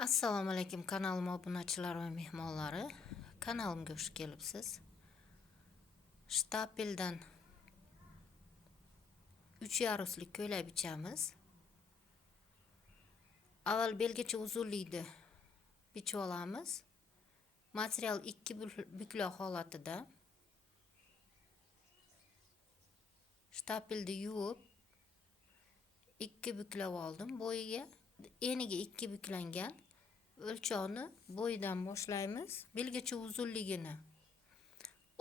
Assalomu alaykum kanalim obunachilar va mehmonlari. Kanalimga xush kelibsiz. Shtapeldan 3 yaruslik ko'ylak bichamiz. Avval belgacha uzunlikni bichib olamiz. Material 2 buklov holatida. Shtapelni yuvib 2 buklov oldim bo'yiga. Eniga 2 buklangan. O'lchovni bo'yidan boshlaymiz. Belgacha uzunligini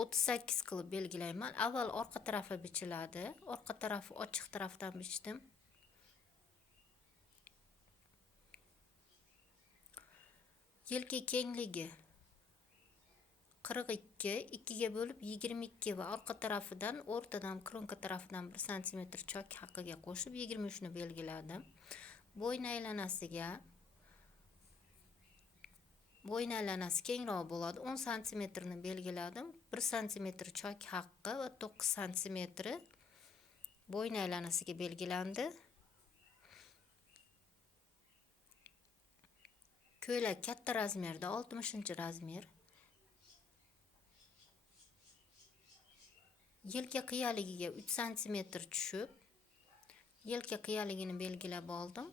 38 qilib belgilayman. Avval orqa tarafi bichiladi. Orqa tarafi ochiq tarafdan bichdim. Yelka kengligi 42, 2 ga bo'lib 22 va orqa tarafidan o'rtadan kronka tarafidan 1 sm chok haqiga qo'shib 23 ni belgiladim. Bo'yin aylanasi kengroq bo'ladi. 10 sm ni belgiladim. 1 sm chok haqqi va 9 sm bo'yin aylanasiga belgilandi. Ko'ylak katta razmerda 60-razmer. Yelka qiyaligiga 3 sm tushib, yelka qiyaligini belgilab oldim.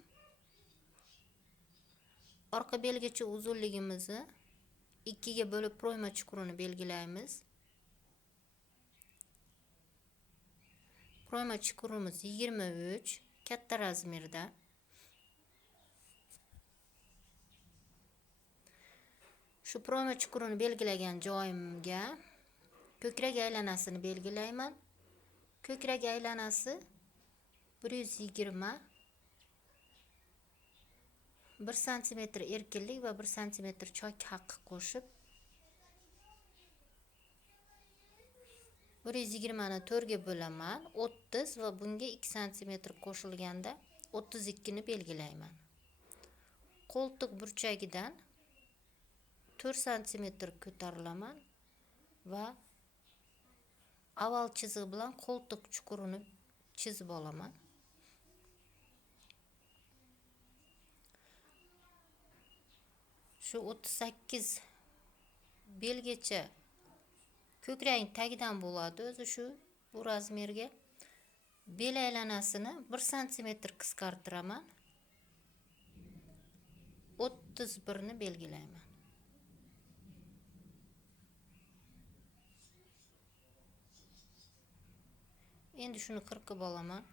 Orqa belgacha uzunligimizni 2 ga bo'lib proyma chuqurini belgilaymiz. Proyma chuqurimiz 23, katta razmerda. Shu proyma chuqurini belgilagan joyimga ko'krak aylanasini belgilayman. Ko'krak aylanasi 120, 1 sm erkinlik va 1 sm chok haqqi qo'shib 120 ni 4 ga bo'laman. 30 va bunga 2 sm qo'shilganda 32 ni belgilayman. Qo'ltiq burchagidan 4 sm ko'tarilaman va avval chizig'i bilan qo'ltiq chuqurini chizib olaman. Shu 38 belgacha ko'krakning tagidan bo'ladi. O'zi shu bu razmerga bel aylanasini 1 sm qisqartiraman. 31 ni belgilayman. Endi shuni qirqib olaman.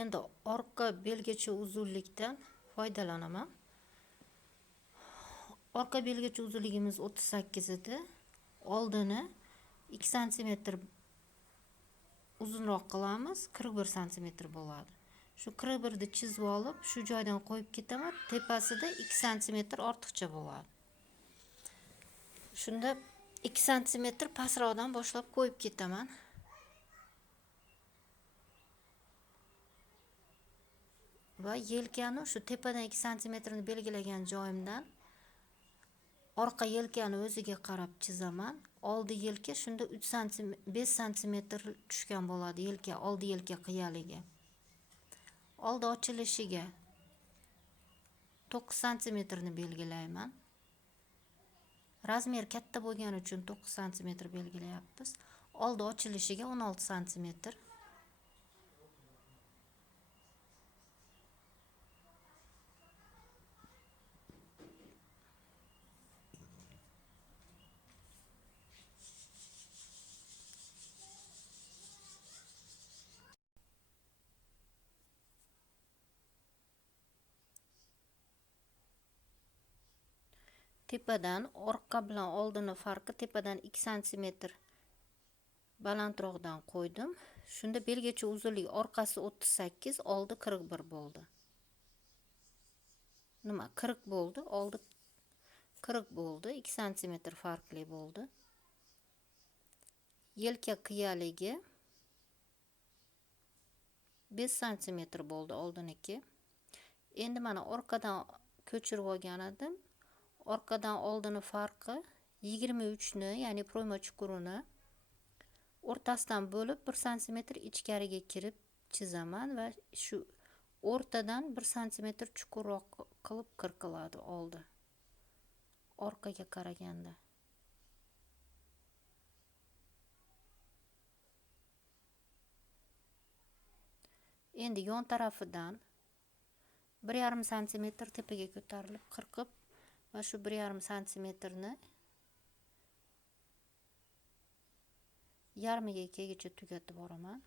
Endi orqa belgacha uzunlikdan foydalanaman. Orqa belgacha uzunligimiz 38 edi. Oldini 2 sm uzunroq qilamiz, 41 sm bo'ladi. Shu 41 ni chizib olib, shu joydan qo'yib ketaman. Tepasida 2 sm ortiqcha bo'ladi. Shunda 2 sm pastroqdan boshlab qo'yib ketaman. Va yelkani shu tepadan 2 sm ni belgilagan joyimdan orqa yelkani o'ziga qarab chizaman. Oldi yelka shunda 5 sm tushgan bo'ladi yelka, oldi yelka qiyaligi. Oldi ochilishiga 9 sm ni belgilayman. Razmer katta bo'lgani uchun 9 sm belgilayapmiz. Oldi ochilishiga 16 sm. tepadan orqa bilan oldini farqi tepadan 2 sm balandroqdan qo'ydim. Shunda belgacha uzunlik orqasi 38, oldi 41 bo'ldi. Nima 40 bo'ldi, oldi 40 bo'ldi, 2 sm farqli bo'ldi. Yelka qiyaligi 5 sm bo'ldi oldiniki. Endi mana orqadan ko'chirib olgan edim. Orqadan oldini farqi 23 ni, ya'ni proyma chuqurini o'rtasidan bo'lib 1 sm ichkariga kirib chizaman va shu o'rtadan 1 sm chuqurroq qilib qirqiladi oldi. Orqaga qaraganda. Endi yon tarafidan 1,5 sm tepaga ko'tarilib qirqib va shu 1,5 sm ni yarmiga ikkigacha tugatib boraman.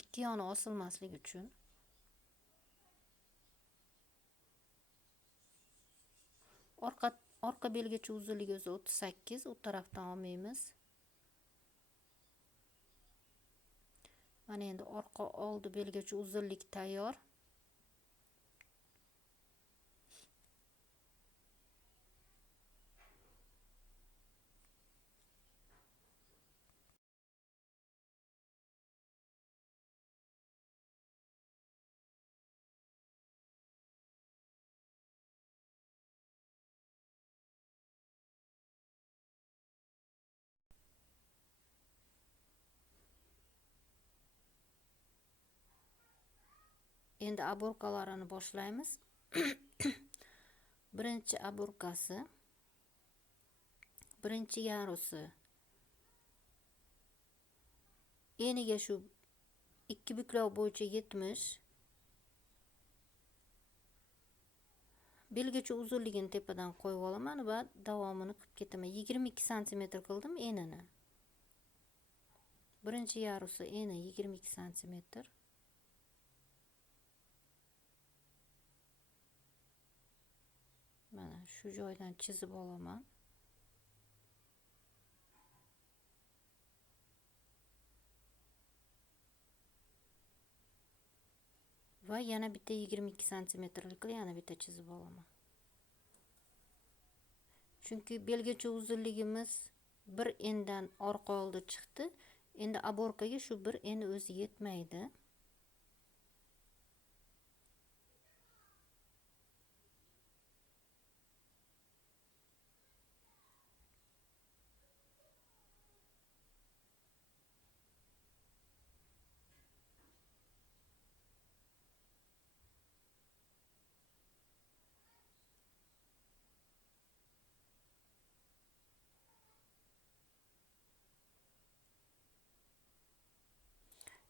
Ikki yoni osilmasligi uchun. Orqa belgacha uzunligi o'zi 38, u tarafdan olmaymiz. Mana endi orqa oldi belgacha uzunlik tayyor. Endi aborkalarini boshlaymiz. Birinchi aborkasi, birinchi yarusi eniga shu 2 buklov bo'yicha 70, belgacha uzunligini tepadan qo'yib olaman va davomini qilib ketaman. 22 sm qildim enini. Birinchi yarusi eni 22 sm. Mana shu joydan chizib olaman. Va yana bitta 22 sm yana bitta chizib olaman. Chunki belgacha uzunligimiz bir endan orqa oldi chiqdi. Endi aborkaga shu bir en o'zi yetmaydi.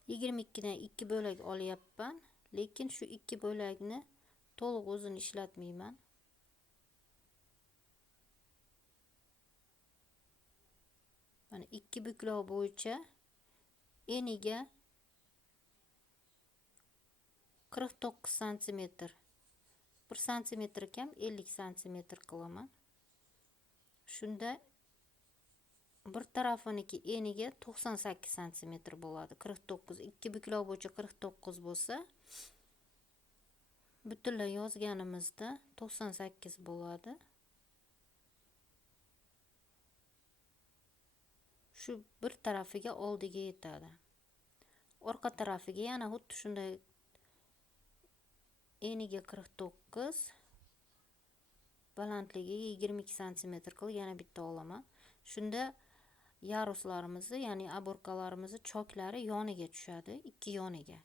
Yigirma ikkidan 2 bo'lak olyapman, lekin shu 2 bo'lakni to'liq o'zini ishlatmayman. Mana 2 buklov bo'yicha eniga 49 sm, 1 sm kam 50 sm qilaman. Shunda bir tarafiniki eniga 98 sm bo'ladi. 49, 2 buklov bo'yicha 49 bo'lsa, butunlay yozganimizda 98 bo'ladi. Shu bir tarafiga oldiga yetadi. Orqa tarafiga yana xuddi shunday eniga 49, balandligi 22 sm qilib yana bitta olaman. Shunda yaruslarimizni, ya'ni aborkalarimizni choklari yoniga tushadi, ikki yoniga.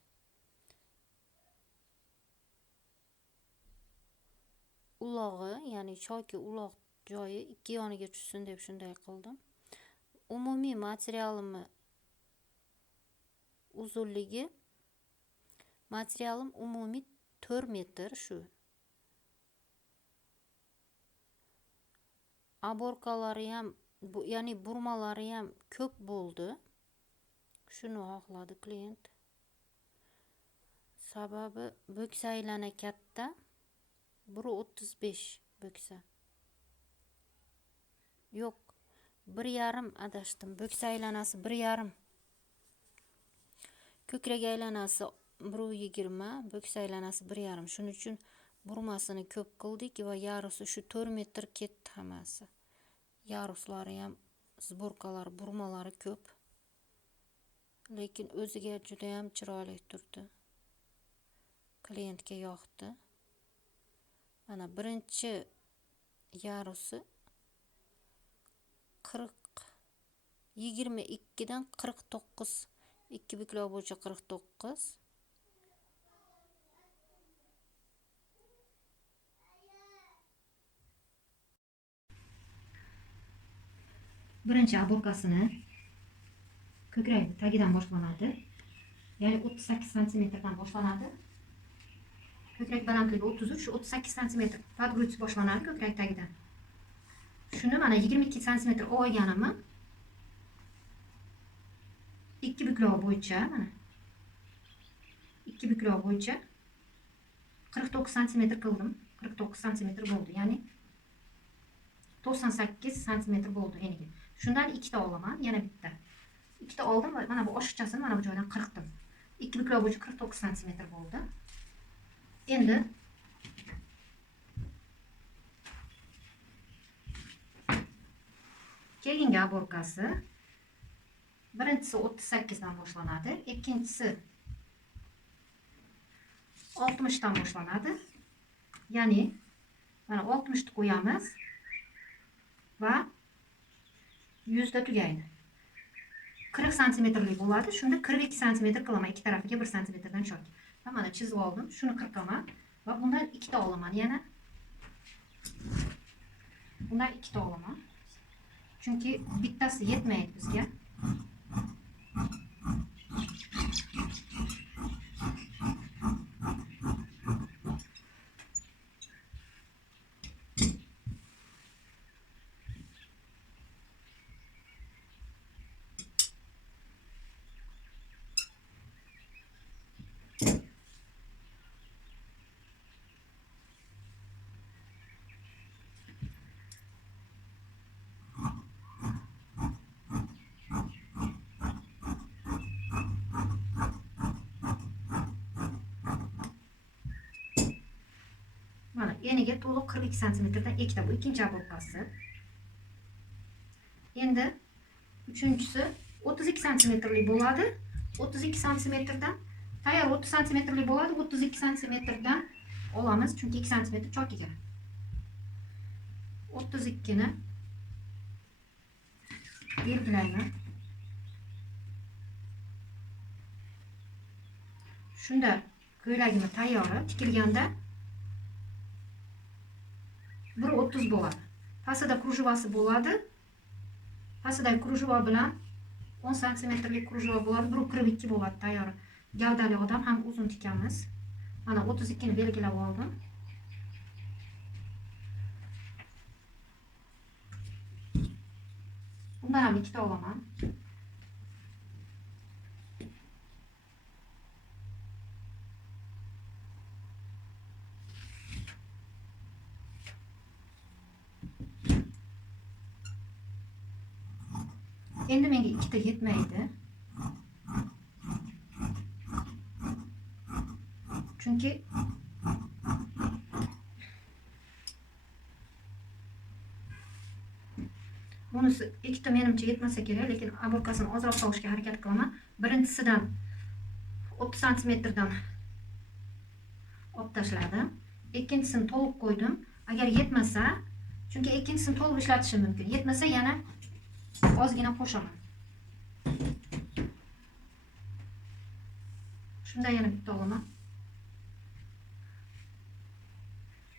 Ulog'i, ya'ni choki uloq joyi ikki yoniga tushsin deb shunday qildim. Umumiy materialimni uzunligi, materialim umumiy 4 metr shu. Aborkalari ham, ya'ni burmalari ham ko'p bo'ldi. Shuni xohladi klient. Sababi bo'ksa aylana katta, 1.35. bo'ksa. Yo'q, 1,5 adashdim. Bo'ksa aylanasi 1,5. Ko'krak aylanasi 1,20, bo'ksa aylanasi 1,5. Shuning uchun burmasini ko'p qildik va yarisi shu 4 metr ketdi hammasi. Yaruslari ham zborkalar, burmalari ko'p. Lekin o'ziga juda ham chiroyli turdi. Klientga yoqdi. Mana birinchi yarusi 22 dan 49. 2 buklov bo'yicha 49. Birinchi aborkasini ko'krak tagidan boshlanadi. Ya'ni 38 santimetrdan boshlanadi. Ko'krak balandligi 33, 38 santimetr podgruds boshlanadi ko'krak tagidan. Shuni mana 22 santimetr olganimni 2 buklov bo'yicha mana 2 buklov bo'yicha 49 santimetr qildim. 49 santimetr bo'ldi. Ya'ni 98 santimetr bo'ldi eniga. Shundan ikkita olaman, yana bitta. Ikkita oldim va mana bu oshiqchasini mana bu joydan qirqdim. 2 buklov bo'yicha 49 santimetr bo'ldi. Endi keyingi aborkasi birinchisi 38 dan boshlanadi, ikkinchisi 60 dan boshlanadi. Ya'ni mana 60 ni qo'yamiz va 100 da tugaydi. 40 santimetrlik bo'ladi. Shunda 42 santimetr qilaman, ikki tarafiga 1 santimetrdan cho'k. Va mana chizib oldim. Shuni qirqaman va bundan ikkita olaman yana. Bundan ikkita olaman. Chunki bittasi yetmaydi bizga. Mana eniga to'liq 42 santimetrdan ikkita, bu ikkinchi aborkasi. Endi uchinchisi 32 santimetrlik bo'ladi. 32 santimetrdan tayyor 30 santimetrlik bo'ladi. 32 santimetrdan olamiz, chunki 2 santimetr chokiga. 32 ni belgilayman. Shunda ko'ylagimiz tayyor, tikilganda 1.30 bo'ladi. Pastida krujevasi bo'ladi. Pastidagi krujeva bilan 10 santimetrlik krujeva bo'ladi. 1.42 bo'ladi tayyor. Gavdali odam ham uzun tikamiz. Mana 32 ni belgilab oldim. Bundan ham ikkita olaman. Endi menga ikkita yetmaydi. Chunki bunisi ikkita menimcha yetmasa kerak, lekin aborkasini ozroq solishga harakat qilaman. Birinchisidan 30 santimetrdan olib tashladim. Ikkinchisini to'liq qo'ydim. Agar yetmasa, chunki ikkinchisini to'liq ishlatishim mumkin. Yetmasa yana ozgina qo'shaman. Shunda yana bitta olaman.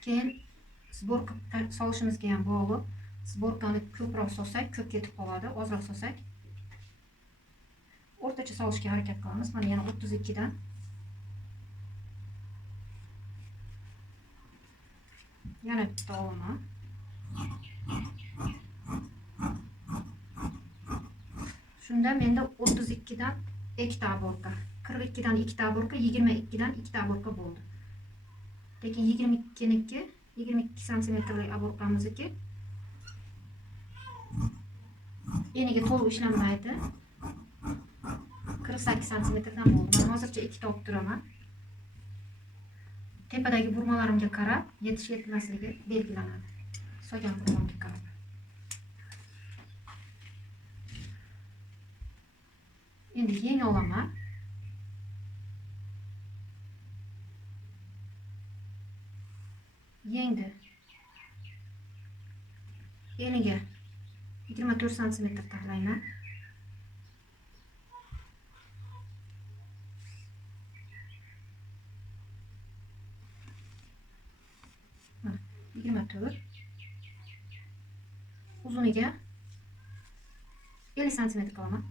Keyin zborka solishimizga ham bog'liq. Zborkani ko'proq solsak, ko'p ketib qoladi. Ozroq solsak, o'rtacha solishga harakat qilamiz. Mana yana 32 dan yana bitta olaman. Shunda menda 32 dan ikkita aborka, 42 dan ikkita aborka, 22 dan ikkita aborka bo'ldi. Lekin 22 niki 22 santimetrlik oborkamizniki eniga to'liq ishlanmaydi. 48 santimetrdan bo'ldi. Men hozircha 2 ta olib turaman. Tepadagi burmalarimga qarab yetish yetmasligi belgilanadi. So'ygan burmamga qarab. Endi yeng olaman. Yengdi. Eniga 24 santimetr taxlayman. Mana 24. Uzuniga 50 santimetr qilaman.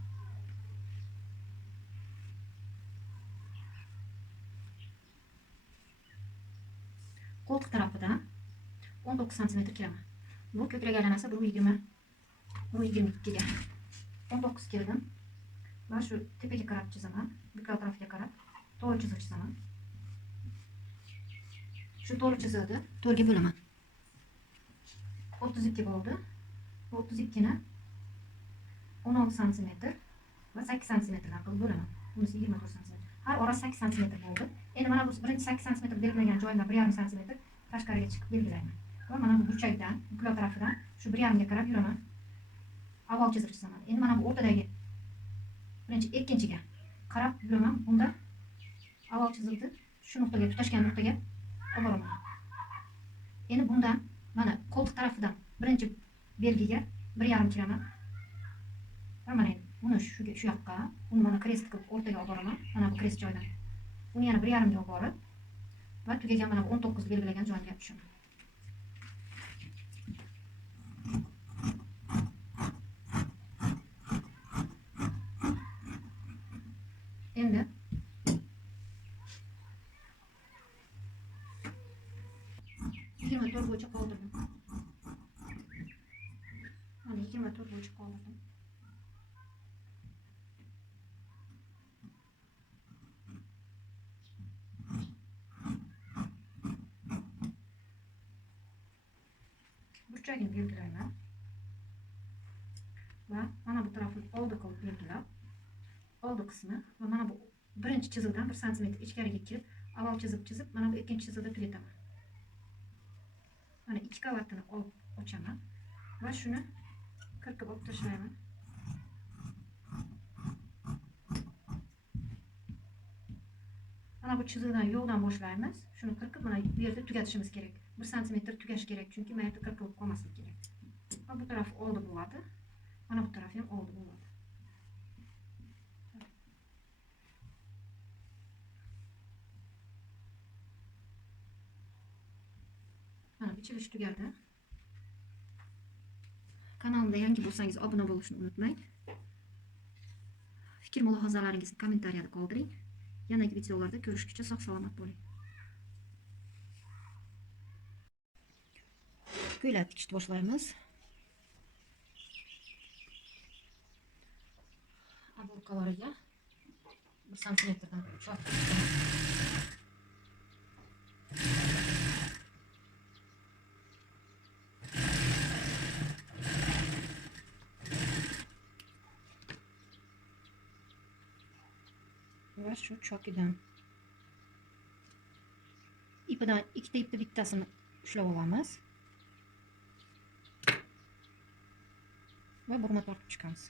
Qo'ltiq tarafidan 19 santimetr kiraman. Bu ko'krak aylanasi 1.22 ga 19 keldim. Va shu tepaga qarab chizaman. Buklov tarafiga qarab to'g'ri chiziq chizaman. Shu to'g'ri chiziqni to'rtga bo'laman. 32 bo'ldi. Bu 32 ni 16 santimetr va 8 santimetrdan qilib bo'laman. Bunisi 24 santimetr. Har orasi 8 santimetr bo'ldi. Endi mana bu birinchi 8 santimetr belgilangan joyimdan 1,5 santimetr tashqariga chiqib belgilayman. Va mana bu burchakdan, buklov tarafidan shu 1,5 ga qarab yuraman. Avval chiziq chizaman. Endi mana bu o'rtadagi birinchi ikkinchiga qarab yuraman. Bunda avval chiziqni shu nuqtaga, tutashgan nuqtaga olib boraman. Endi bundan mana qo'ltiq tarafidan birinchi belgiga 1,5 kiraman. Va mana buni shu yoqqa, uni mana krest qilib o'rtaga olib boraman. Mana bu krest joydan. Uni yana 1,5 ga olib borib va tugagan mana bu 19 belgilagan joyga tushaman. Endi 24 bo'yicha qoldirdim. Mana 24 bo'yicha qoldirdim. Burchagini belgilayman. Va mana bu tarafini oldi qilib belgilab, oldi qismi va mana bu birinchi chiziqdan 1 santimetr ichkariga kirib, avval chizib, mana bu ikkinchi chiziqda tugataman. Mana 2 qavatini olib ochaman va shuni qirqib olib tashlayman. Mana bu chiziqdan yo'qdan boshlaymiz. Shuni qirqib mana bu yerda tugatishimiz kerak. 1 santimetr tugash kerak, chunki mana yerda qirqilib qolmasligi kerak. Va bu taraf oldi bo'ladi. Mana bu taraf ham oldi bo'ladi. Mana bichilish tugadi. Kanalimda yangi bo'lsangiz obuna bo'lishni unutmang. Fikr mulohazalaringizni kommentariyada qoldiring. Yanagi videolarda ko'rishguncha sog' salomat bo'ling. Ko'ylak tikishni boshlaymiz. Oborkalariga 1 santimetrdan short va shu chokidan ipidan ikkita ipni bittasini ushlab olamiz va burma tortib chiqamiz.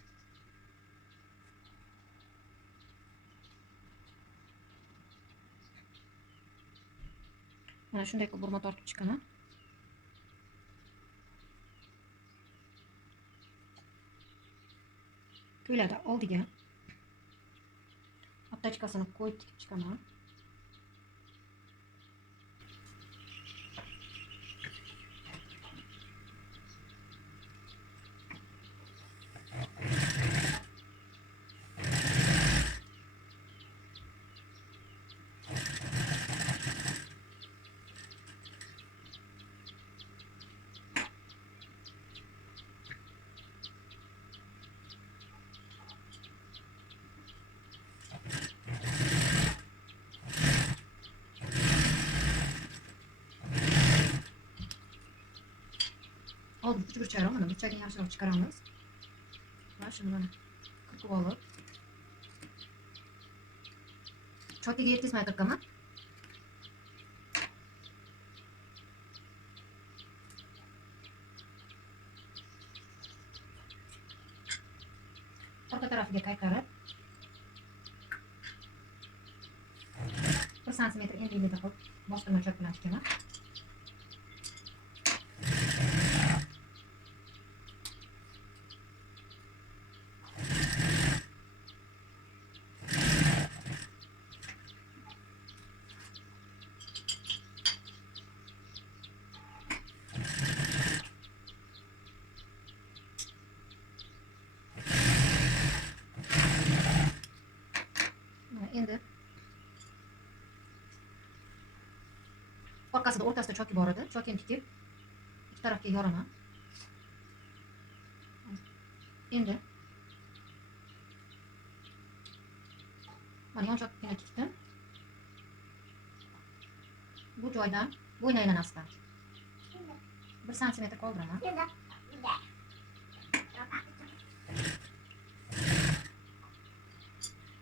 Mana shunday qilib burma tortib chiqaman. Ko'ylakda oldiga aptachkasini qo'yib tikib chiqaman. Oldu uch burchakroq, mana burchagini yaxshiroq chiqaramiz. Va shuni mana qirqib olib, chokiga yetkazmay qirqaman. Orqa tarafiga qaytarib 1 santimetr endilikda qilib bostirma chok bilan tikaman. Endi orqasida o'rtasida choki bor edi. Chokini tikib ikki tarafga yoraman. Endi mana yon chokini tikdim. Bu joydan bo'yin aylanasidan 1 santimetr qoldiraman.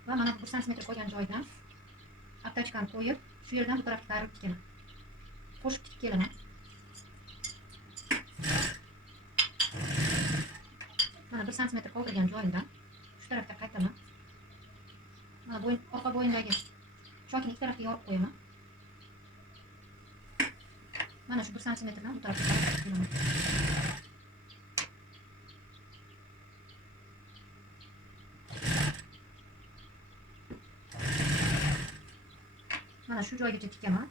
Va mana 1 santimetr qo'ygan joydan aptachkani qo'yib, shu yerdan bu tarafga qayrilib tikaman. Qo'shib tikib kelaman. Mana 1 santimetr qoldirgan joyimdan shu tarafga qaytaman. Mana bo'yin, orqa bo'yindagi chokini ikki tarafga yorib qo'yaman. Mana shu 1 santimetrdan bu tarafga qaytarib kelaman. Mana shu joygacha tikaman.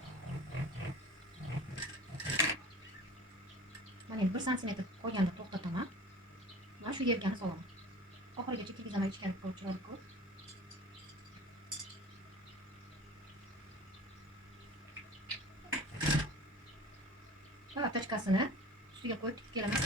Mana 1 santimetr qo'yganda to'xtataman. Mana shu yergani solaman. Oxirigacha kigizaman, ichkari qilib chiqarib qo'yib. Va aptachkasini ustiga qo'yib tikib kelaman.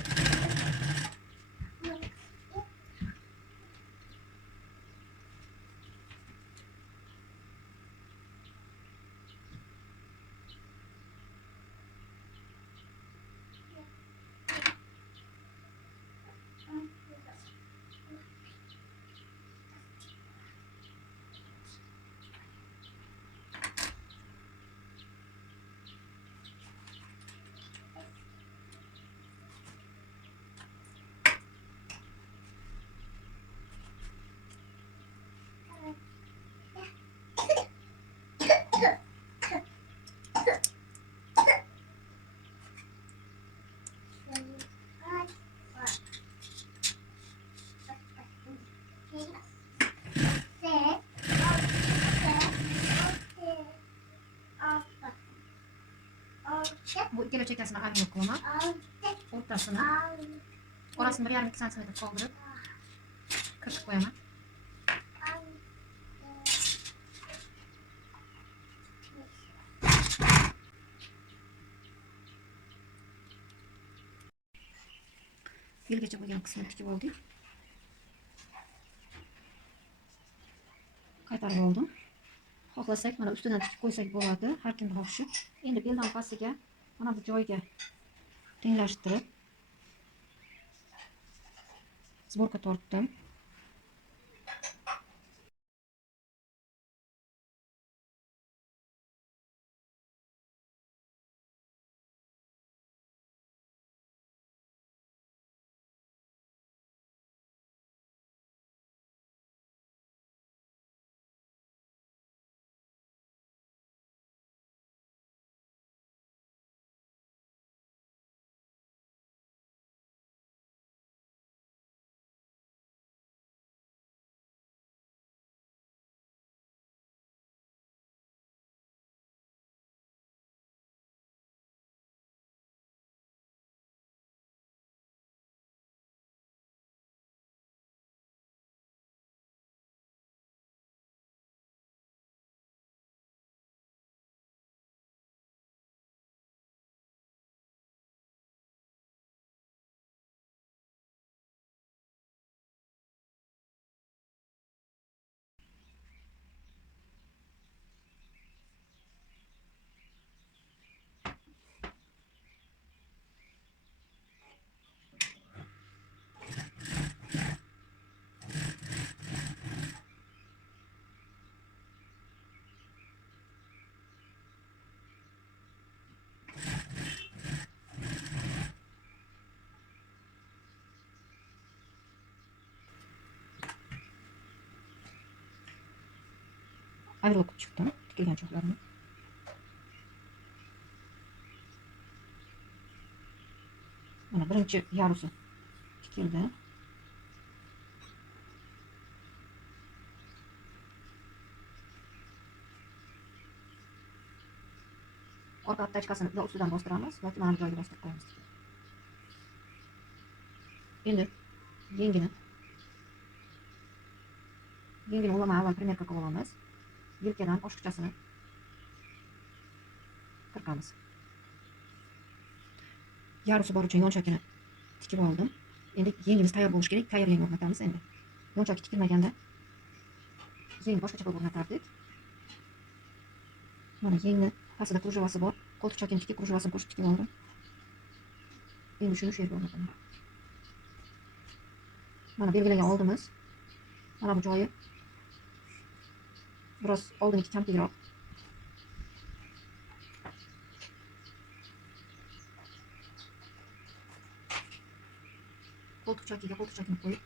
Bu ikkala chekkasini ayrılib qilaman. O'rtasini, orasini 1,5-2 santimetr qoldirib kiritib qo'yaman. Belgacha bo'lgan qismini tikib oldik. Qaytarib oldim. Xohlasak mana ustidan tikib qo'ysak bo'ladi, har kimning xohishi. Endi beldan pastiga mana bu joyga tenglashtirib sborka tortdim. ayrılıp chiqdim tikilgan choklarimni. Mana birinchi yarusi tikildi. Orqa aptachkasini yo ustidan bostiramiz yoki mana bu joyiga bostirib qo'yamiz. Endi yengini ulama avval primerka qilib olamiz. Yelkadan oshiqchasini qirqamiz. Yarusi bor uchun yonchakini tikib oldim. Endi yengimiz tayyor bo'lishi kerak. Tayyor yeng o'rnatamiz endi. Yonchaki tikilmaganda yeng boshqacha qilib o'rnatardik. Mana yengni pastida krujevasi bor. Qo'ltiqchakini tikib krujevasini qo'shib tikib oldim. Endi shuni shu yerga o'rnataman. Mana belgilagan oldimiz. Mana bu joyi biroz oldingi kampiroq. Qo'ltiqchakiga qo'ltiqchakini qo'yib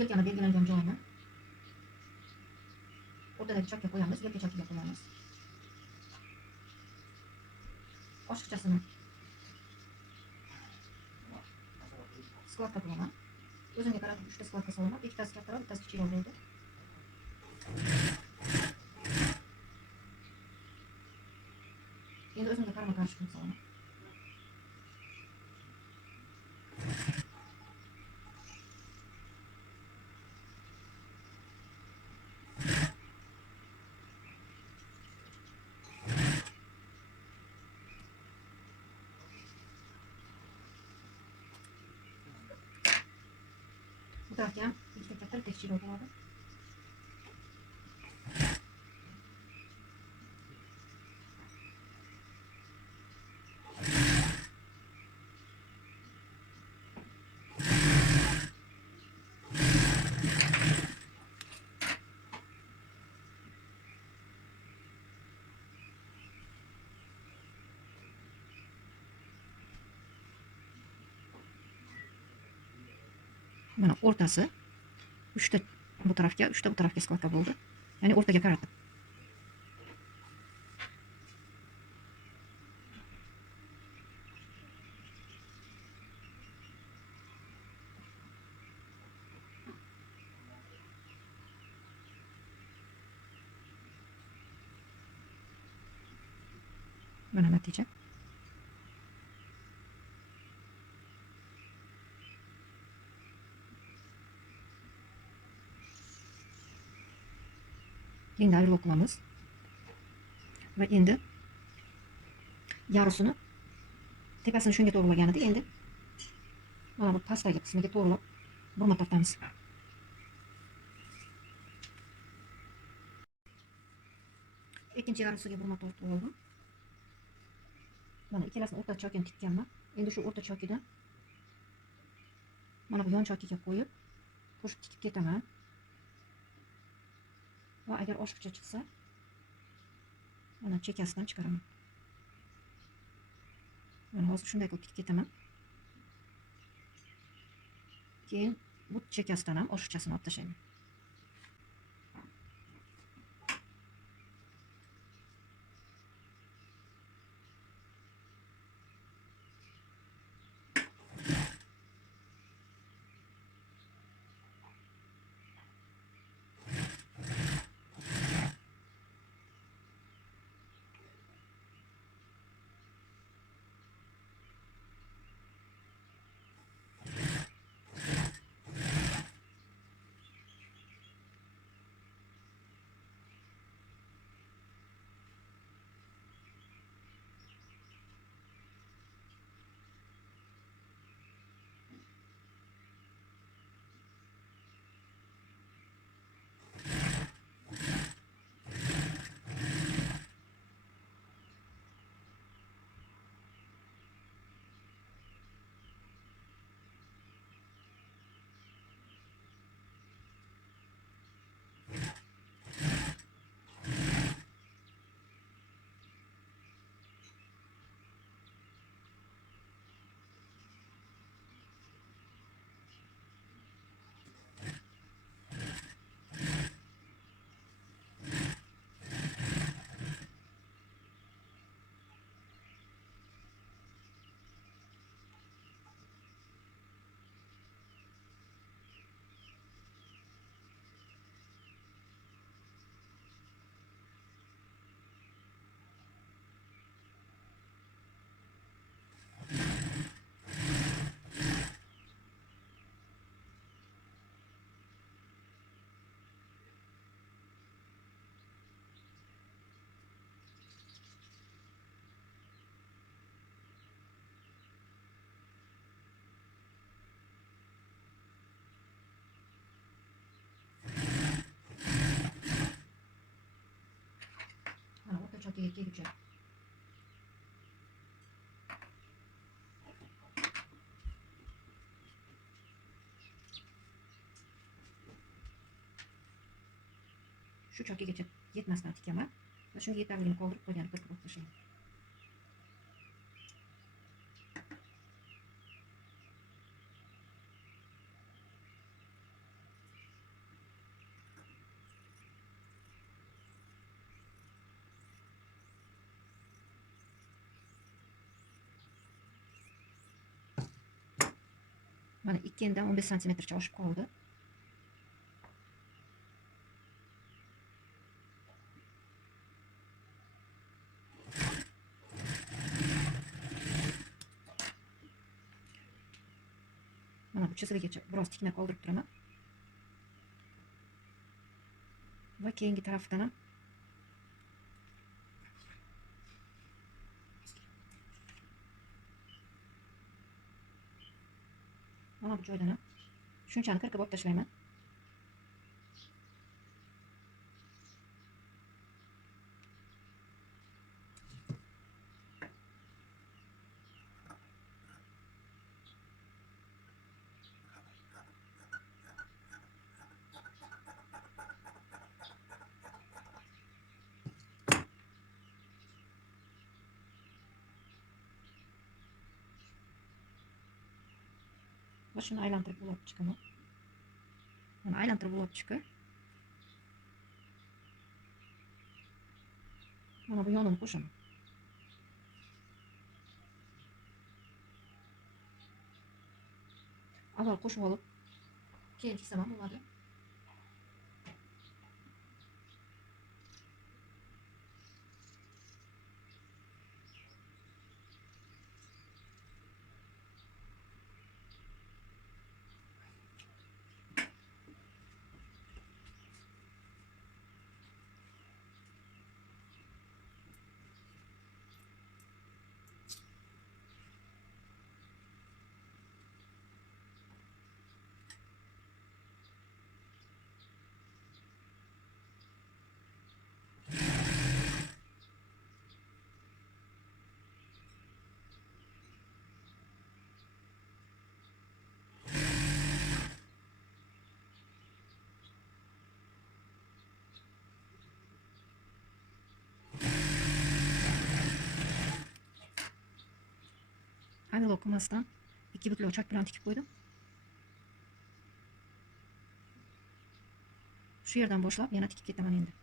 yelkani belgilangan joyini o'rtadagi chapga qo'yamiz, yelka chapiga qo'yamiz. Oshiqchasini skladka qilaman. O'zimga qaratib 3 ta skladka solaman. Ikkitasi kattaroq, bittasi kichikroq bo'ldi. Endi o'zimga qarama-qarshi qilib solaman. Bu tarafga ham ikkita katta, bitta kichikroq bo'ladi. Mana o'rtasi 3 ta bu tarafga, 3 ta bu tarafga skladka bo'ldi. Ya'ni o'rtaga qaratdim. Mana natija. Yengni ayrılıp qilamiz. Va endi yarusini tepasini shunga to'g'rilagan edi. Endi mana bu pastdagi qismiga to'g'rilab burma tortamiz. Ikkinchi yarusiga burma tortib oldim. Mana ikkalasini o'rta chokini tikkanman. Endi shu o'rta chokidan mana bu yon chokiga qo'yib qo'shib tikib ketaman. Va agar oshiqcha chiqsa, mana chekkasidan chiqaraman. Mana hozir shunday qilib tikib ketaman. Keyin bu chekkasidan ham oshiqchasini olib tashlayman. chokkaga kelguncha shu chokkagacha yetmasdan tikaman va shunga yetarligini qoldirib qolganini bir qilib tashlayman. Mana 2 endan 15 santimetrcha oshib qoldi. Mana bu chizgigacha biroz tikma qoldirib turaman. Va keyingi tarafdan ham mana bu joydan ham shunchani qirqib olib tashlayman. Va shuni aylantirib ulab chiqaman. Mana aylantirib ulab chiqib. Mana bu yonini qo'shaman. Avval qo'shib olib, keyin tiksam ham bo'ladi. Avval o'qimasdan 2 buklov chak bilan tikib qo'ydim. Shu yerdan boshlab yana tikib ketaman endi.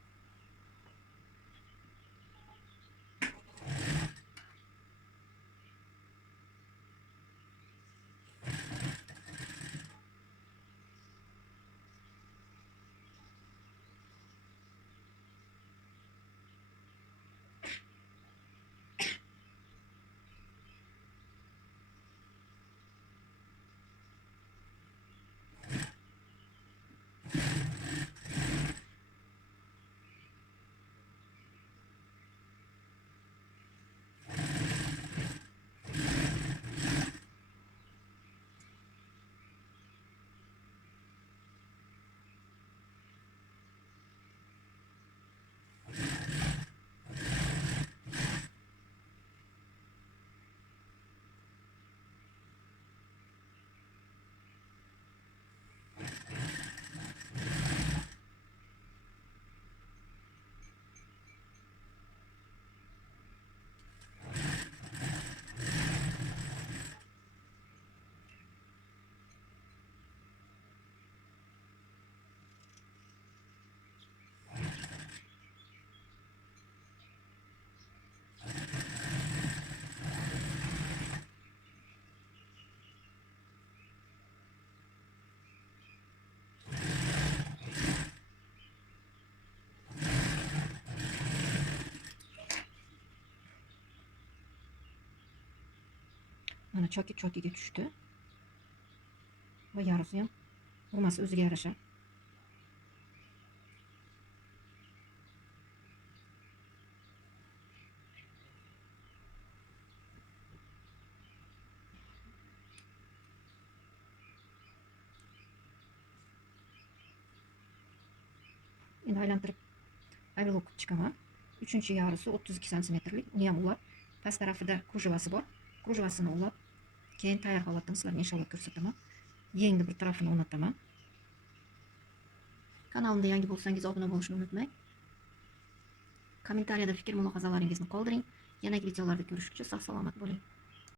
Mana choki chokiga tushdi. Va yarisi ham urmasi o'ziga yarasha. Endi aylantirib ayvil o'qib chiqaman. Uchinchi yarisi 32 santimetrlik. Uni ham ulab, past tarafida krujevasi bor. Krujevasini ulab, keyin tayyor holatda sizlarga inshaalloh ko'rsataman. Yengni bir tarafini o'rnataman. Kanalimda yangi bo'lsangiz obuna bo'lishni unutmang. Kommentariyada fikr mulohazalaringizni qoldiring. Yanagi videolarda ko'rishguncha sog' salomat bo'ling.